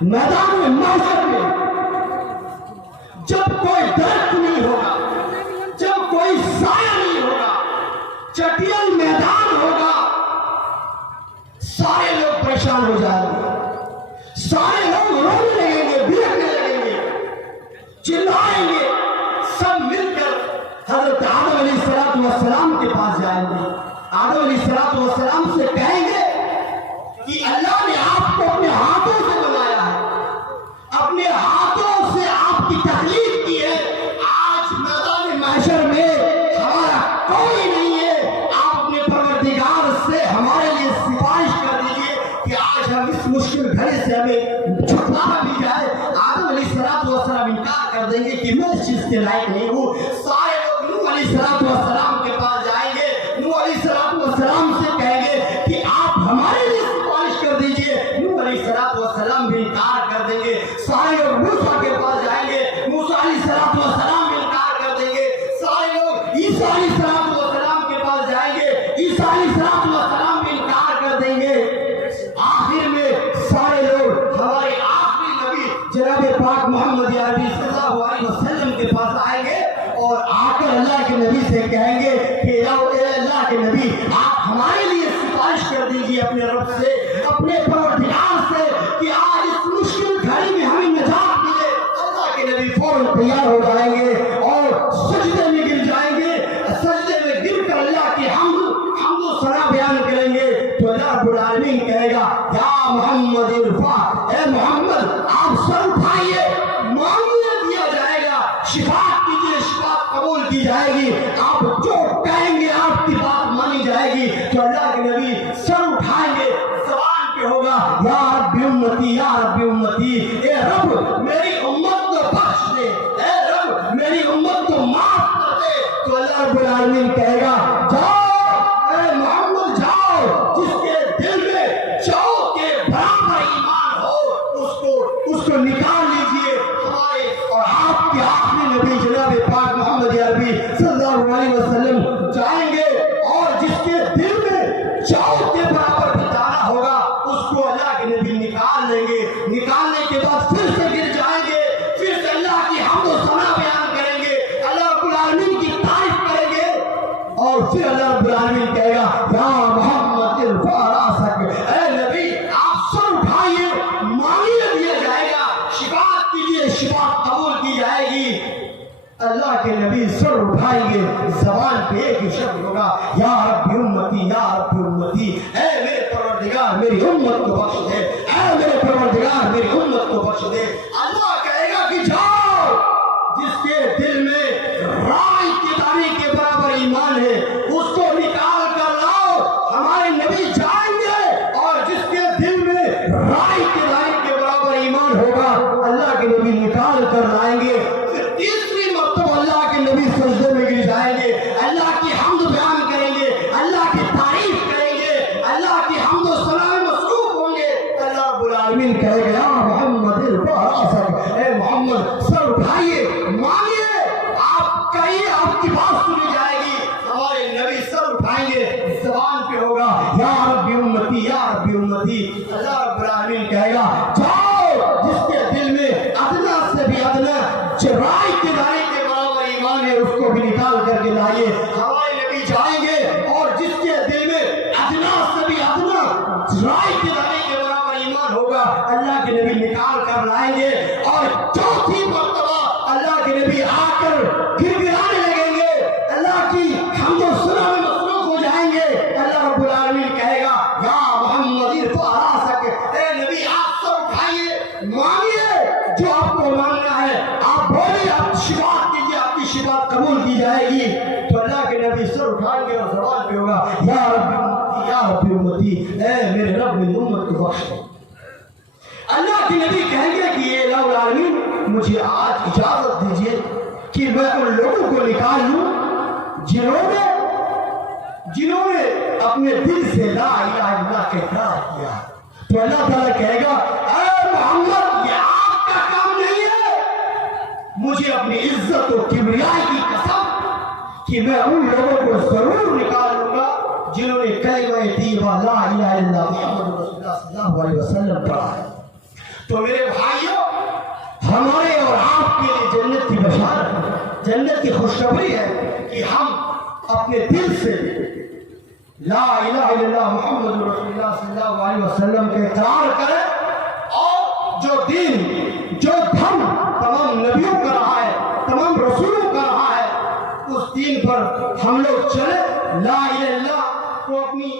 میدان محشر میں جب کوئی درخت نہیں ہوگا، جب کوئی سایہ نہیں ہوگا، چٹیل میدان ہوگا، سارے لوگ پریشان ہو جائیں گے، سارے لوگ رونے لگیں گے، بھیگنے لگیں گے، چلائیں گے، سب مل کر حضرت آدم علیہ السلام کے پاس جائیں گے۔ آدم علیہ السلام سے کہیں گے کہ اللہ نے آپ کو اپنے ہاتھوں سے بنایا ہے، اپنے ہاتھوں سے آپ کی تخلیق کی ہے، آج میدان محشر میں ہمارا کوئی نہیں ہے، آپ اپنے پروردگار سے ہمارے لیے سفارش کر دیجئے کہ آج ہم اس مشکل گھڑی سے ہمیں چھٹکارا بھی جائے۔ آدم علیہ السلام انکار کر دیں گے کہ میں اس چیز کے لائق نہیں ہوں۔ سارے لوگ نوح علیہ السلام کے پاس جائیں گے، نوح علیہ السلام سے کہیں گے کہ آپ ہمارے لیے سفارش کر دیجئے۔ نوح علیہ السلام بھی انکار کر دیں گے۔ سارے لوگ موسیٰ کے پاس جائیں گے، موسیٰ علیہ السلام بھی انکار کر دیں گے۔ سارے لوگ عیسیٰ علیہ السلام کے پاس جائیں گے، عیسیٰ علیہ السلام بھی انکار کر دیں گے۔ آخر میں سارے لوگ ہمارے آخری نبی جناب پاک محمد عربی صلی اللہ علیہ وسلم کے پاس آئیں گے اور آ کر اللہ کے نبی سے کہیں گے کہ اے اللہ کے نبی، آپ ہمارے لیے سفارش کر دیجئے اپنے رب سے، اپنے پروردگار سے کہ آج اس مشکل گھڑی میں ہمیں نجات ملے۔ اللہ کے نبی فوراً تیار ہو جائیں گے اور سجدے میں گر جائیں گے، سجدے میں گر کر اللہ کی حمد و ثنا بیان کریں گے تو اللہ رب العالمین کہے گا یا محمد ارفع، اے محمد آپ سر اٹھائیے، مانگنے دیا جائے گا، شفاعت کیجیے، شفاعت قبول کی جائے گی، آپ جو کہیں گے آپ کی بات مانی جائے گی۔ تو اللہ کے نبی سر اٹھائیں گے، زبان پہ ہوگا یا رب امتی، یا رب امتی، اے رب میری امت کو بخش دے، اے رب میری امت کو معاف کر دے۔ تو اللہ رب العالمین کہے گا جاؤ اے محمد جاؤ، جس کے دل میں چاؤ کے برابر ایمان ہو اس کو نکال لیجئے۔ ہمارے اور آپ کے آخری نبی جناب پاک محمد عربی صلی اللہ علیہ وسلم جائیں گے اور جس کے دل میں چاؤ کے برابر بھی دانہ ہوگا اس کو اللہ کے نبی نکال لیں گے۔ نکالنے کے بعد پھر سے گر جائیں گے، پھر سے اللہ کی حمد و ثنا بیان کریں گے، اللہ رب العالمین کی تعریف کریں گے اور پھر اللہ رب العالمین کہے گا یا محمد ارفع راسک، اے نبی آپ سر اٹھائیے، مانگنے دیا جائے گا، شفاعت کیجیے، شفاعت قبول کی جائے گی۔ اللہ کے نبی سر اٹھائیں گے، زبان پہ ایک ہی شبد ہوگا یا رب امتی، یا رب امتی، اے میرے پروردگار میری امت کو بخش دے، اے میرے پروردگار میری امت کو بخش دے۔ اللہ کہے گا کہ جاؤ، جس کے دل میں رائی کے دانے کے برابر ایمان ہے اس کو نکال کر لاؤ۔ ہمارے نبی جائیں گے اور جس کے دل میں رائی کے دانے کے برابر ایمان ہوگا اللہ کے نبی نکال کر لائیں گے۔ پھر تیسری مرتبہ اللہ کے نبی سجدے میں گر جائیں گے، اللہ کی حمد بیان کریں گے، اللہ کی تعریف کریں گے، اللہ کی حمد و ثنا میں مصروف ہوں گے۔ اللہ رب العالمین کہے گا یا محمد ارفع راسک، اے محمد سر اٹھائیے، مانگیے، آپ کہیے، آپ کی بات سنی جائے گی۔ ہمارے نبی سر اٹھائیں گے، زبان پہ ہوگا یا رب امتی، یا رب امتی۔ اللہ رب العالمین کہے گا جاؤ، جس کے دل میں ادنا سے بھی ادنا رائی کے دانے کے برابر ایمان ہے اس کو بھی نکال کر کے لائیے۔ ہمارے نبی جائیں گے اور جس کے دل میں ادنا سے بھی ادنا رائی کے دانے کے برابر ایمان ہوگا اللہ کے نبی نکال کر لائیں گے۔ اور چوتھی مرتبہ اللہ کے نبی آ کر گڑگڑانے لگیں گے، اللہ کی حمد و ثنا میں مصروف ہو جائیں گے۔ اللہ رب العالمین کہے گا یا محمد ارفع راسک، اے نبی آپ سر اٹھائیے، مانگیے جو آپ کو مانگنا ہے، آپ بولیں، آپ شفاعت کیجیے، آپ کی شفاعت قبول کی جائے گی۔ تو اللہ کے نبی سر اٹھائیں گے اور زبان پہ ہوگا یا رب امتی، یا رب امتی، اے میرے رب میری امت کو بخش دے۔ اللہ کے نبی کہیں گے کہ اے الہ العالمین مجھے آج اجازت دیجیے کہ میں ان لوگوں کو نکال لوں جنہوں نے اپنے دل سے لا الہ الا اللہ کا اقرار کیا۔ تو اللہ تعالیٰ کہے گا اے محمد یہ آپ کا کام نہیں ہے، مجھے اپنی عزت و کبریائی کی قسم کہ میں ان لوگوں کو ضرور نکال لوں گا جنہوں نے کلمہ طیبہ لا الہ الا اللہ محمد رسول اللہ صلی اللہ علیہ وسلم پڑھا ہے۔ تو میرے بھائیوں، ہمارے اور آپ کے لیے جنت کی بشارت، جنت کی خوشخبری ہے کہ ہم اپنے دل سے لا الہ الا اللہ محمد رسول اللہ صلی اللہ علیہ وسلم کے اقرار کریں، اور جو دین، جو دھرم تمام نبیوں کا رہا ہے، تمام رسولوں کا رہا ہے، اس دین پر ہم لوگ چلے، لا الہ الا اللہ کو اپنی